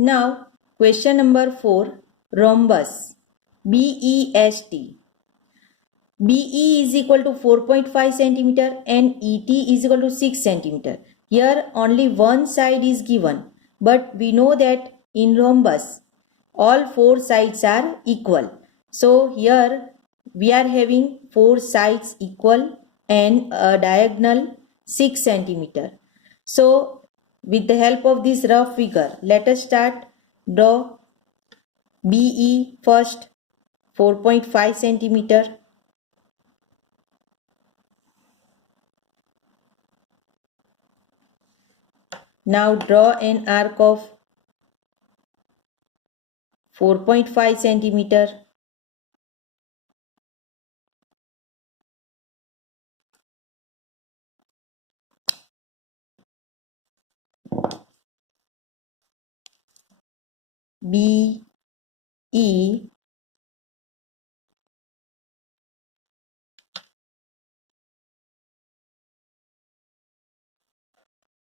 Now, question number 4, rhombus, BEST. BE is equal to 4.5 centimeter and ET is equal to 6 centimeter. Here only one side is given, but we know that in rhombus all four sides are equal. So here we are having four sides equal and a diagonal 6 centimeter. So with the help of this rough figure, let us start. Draw BE first, 4.5 centimeter. Now draw an arc of 4.5 centimeter. B E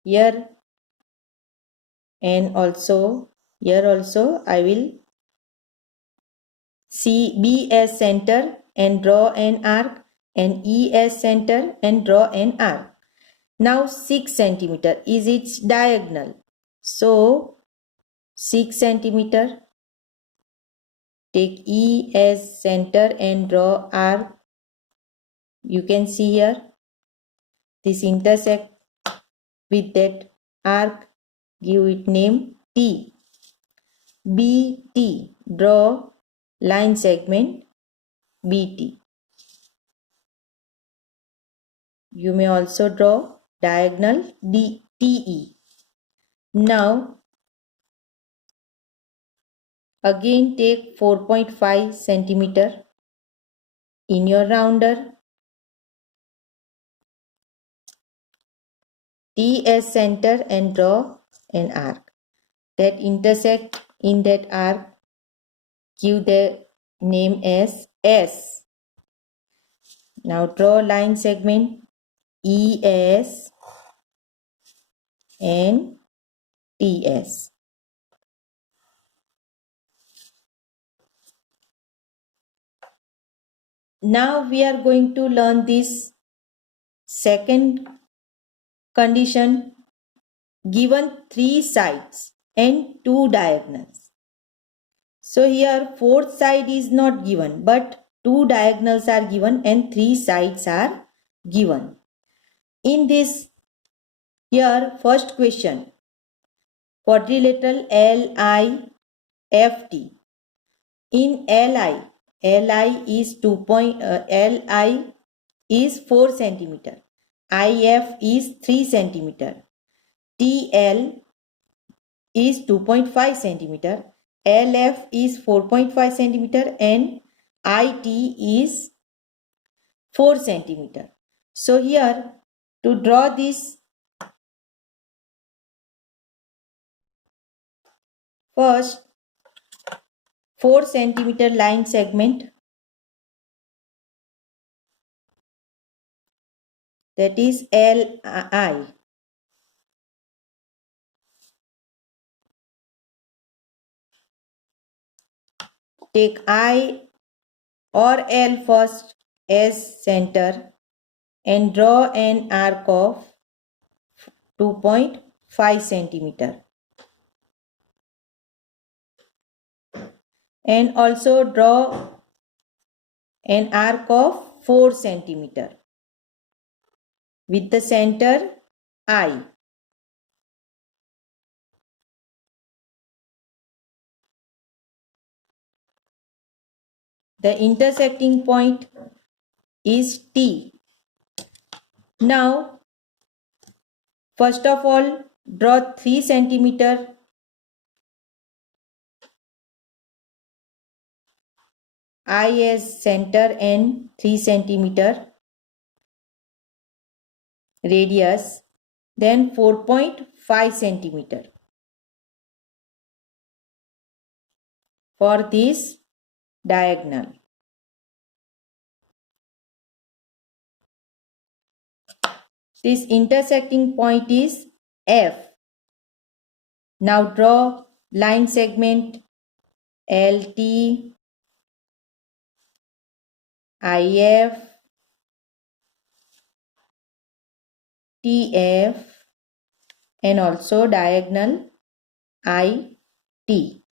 here, and also here also I will see B as center and draw an arc, and E as center and draw an arc. Now 6 centimeter is its diagonal. So 6 centimeter, take E as center and draw arc. You can see here this intersect with that arc, give it name T. BT, draw line segment BT. You may also draw diagonal DTE. Now again take 4.5 centimeter in your rounder, T as center and draw an arc. That intersect in that arc, give the name as S. Now draw line segment ES and TS. Now we are going to learn this second condition, given 3 sides and 2 diagonals. So here fourth side is not given, but 2 diagonals are given and 3 sides are given. In this, here first question, quadrilateral LIFT. In LI is 4 centimeter, IF is 3 centimeter, TL is 2.5 centimeter, LF is 4.5 centimeter and IT is 4 centimeter. So here to draw this, first 4 centimeter line segment, that is LI. Take I or L first as center and draw an arc of 2.5 centimeter. And also draw an arc of 4 centimeter with the center I. The intersecting point is T. Now, first of all, draw 3 centimeter I as center and 3 centimeter radius, then 4.5 centimeter for this diagonal. This intersecting point is F. Now draw line segment LT, IF, TF and also diagonal IT.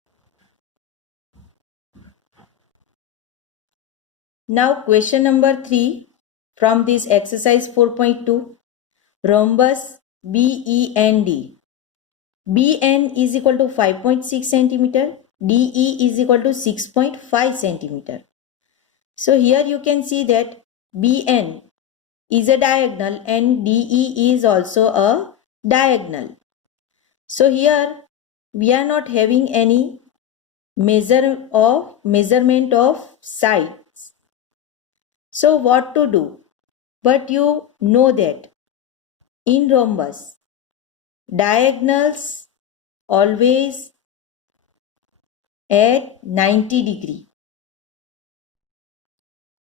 Now question number 3 from this exercise 4.2, rhombus BEND. BN is equal to 5.6 centimeter, DE is equal to 6.5 centimeter. So here you can see that BN is a diagonal and DE is also a diagonal. So here we are not having any measurement of sides. So what to do? But you know that in rhombus, diagonals always at 90 degree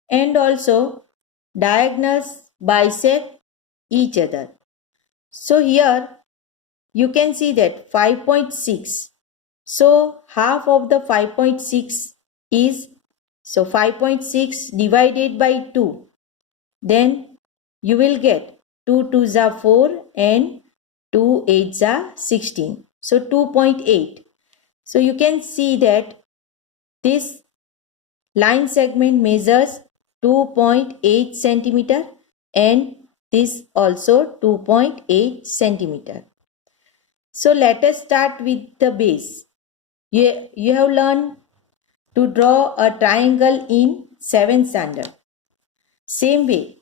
and also diagonals bisect each other. So here you can see that 5.6. So half of the 5.6 is, so 5.6 divided by 2. Then you will get 2 2s are 4 and 2 8s are 16. So 2.8. So you can see that this line segment measures 2.8 centimeter and this also 2.8 centimeter. So let us start with the base. You have learned to draw a triangle in 7th standard. Same way.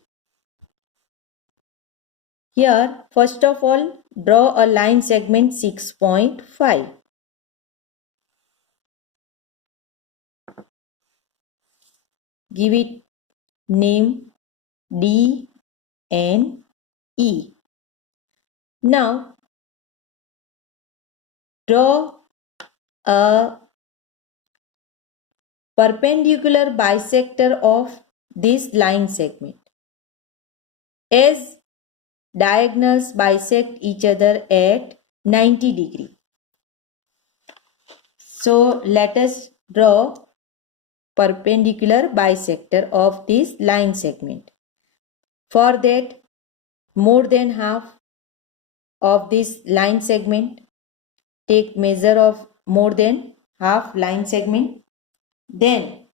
Here, first of all, draw a line segment 6.5. Give it name D and E. Now, draw a perpendicular bisector of this line segment. As diagonals bisect each other at 90 degree. So let us draw perpendicular bisector of this line segment. For that, more than half of this line segment, take measure of more than half line segment. Then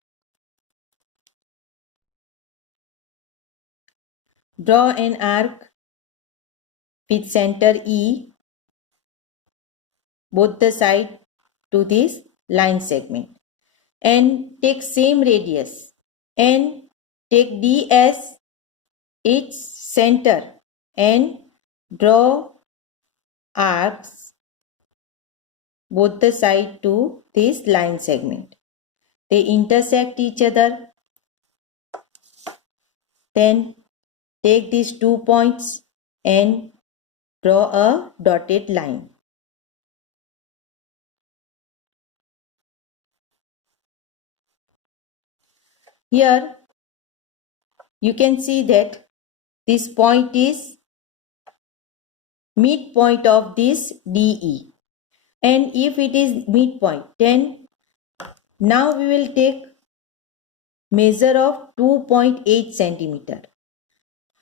draw an arc with center E both the side to this line segment and take same radius and take D as its center and draw arcs both the side to this line segment. They intersect each other. Then take these 2 points and draw a dotted line. Here you can see that this point is midpoint of this DE. And if it is midpoint, then now we will take measure of 2.8 centimeter.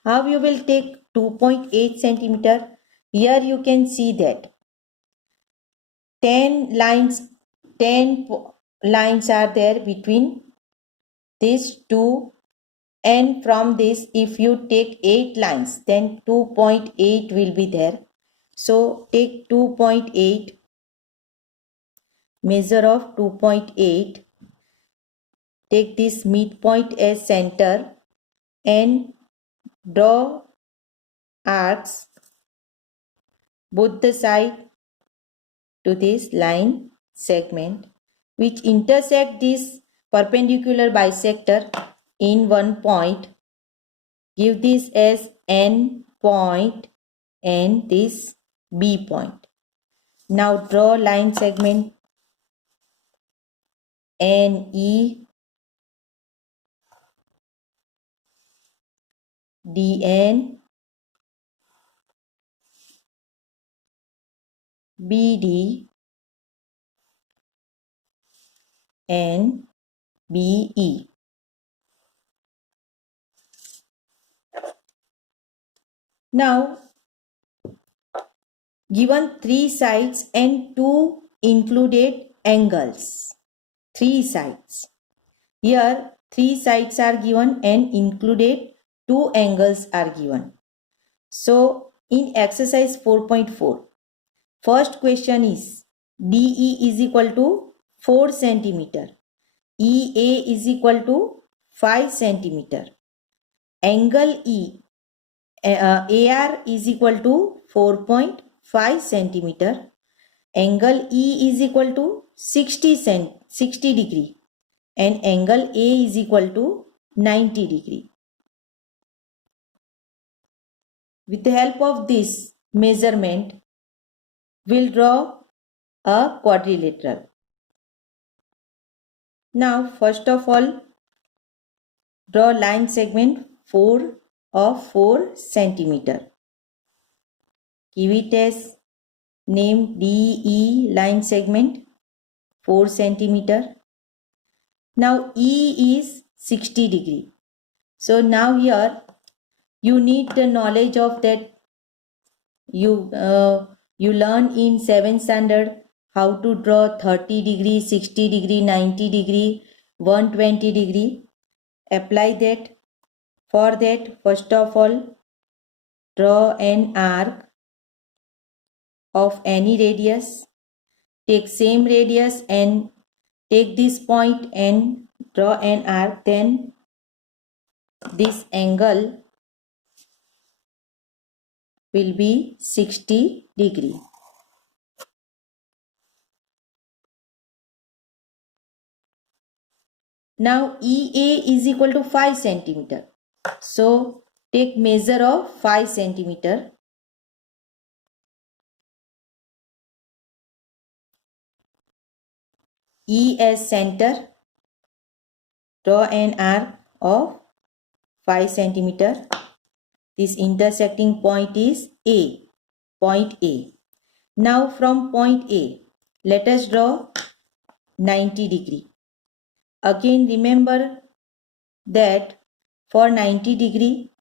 How you will take 2.8 centimeter? Here you can see that 10 lines are there between these two, and from this if you take 8 lines then 2.8 will be there. So take 2.8, measure of 2.8, take this midpoint as center and draw arcs both the side to this line segment which intersect this perpendicular bisector in one point. Give this as N point and this B point. Now draw line segment NE, DN, BD NBE. Now, given 3 sides and 2 included angles. 3 sides. Here 3 sides are given and included 2 angles are given. So in exercise 4.4, first question is DE is equal to 4 centimeter. EA is equal to 5 centimeter. Angle AR is equal to 4.5 centimeter. Angle E is equal to 60 degree and angle A is equal to 90 degree. With the help of this measurement, we'll draw a quadrilateral. Now, first of all, draw line segment 4 of 4 centimeter. Give it as name DE line segment 4 centimeter. Now E is 60 degree. So now here you need the knowledge of that. You learn in 7th standard how to draw 30 degree, 60 degree, 90 degree, 120 degree. Apply that. For that, first of all, draw an arc of any radius. Take same radius and take this point and draw an arc. Then this angle will be 60 degree. Now EA is equal to 5 centimeter. So take measure of 5 centimeter. E as center. Draw an arc of 5 centimeter. This intersecting point is A. Point A. Now from point A, let us draw 90 degree. Again remember that for 90 degree,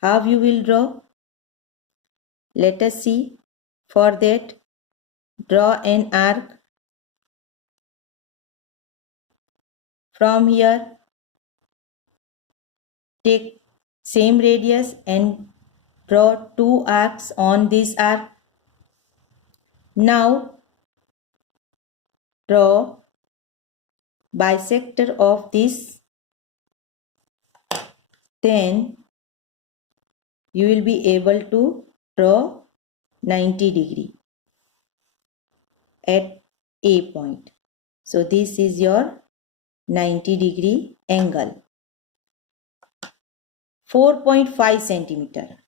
how you will draw? Let us see. For that, draw an arc from here. Take same radius and draw 2 arcs on this arc. Now draw bisector of this. Then you will be able to draw 90 degree at A point. So this is your 90 degree angle. 4.5 centimeter.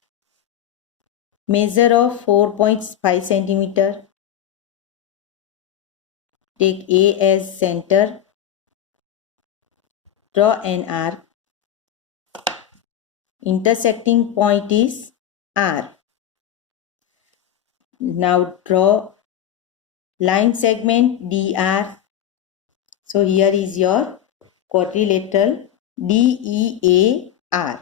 Measure of 4.5 centimeter. Take A as center. Draw an arc. Intersecting point is R. Now draw line segment DR. So here is your quadrilateral DEAR.